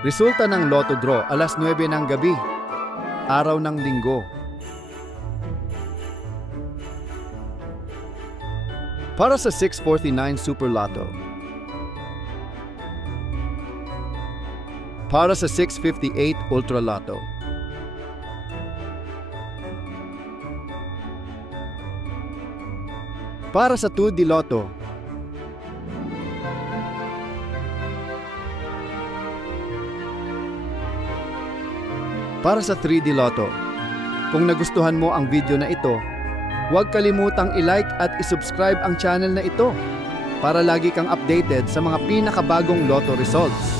Resulta ng Lotto Draw alas 9 ng gabi, araw ng Linggo. Para sa 649 Super Lotto. Para sa 658 Ultra Lotto. Para sa 2D Lotto. Para sa 3D Lotto. Kung nagustuhan mo ang video na ito, huwag kalimutang i-like at i-subscribe ang channel na ito para lagi kang updated sa mga pinakabagong Lotto results.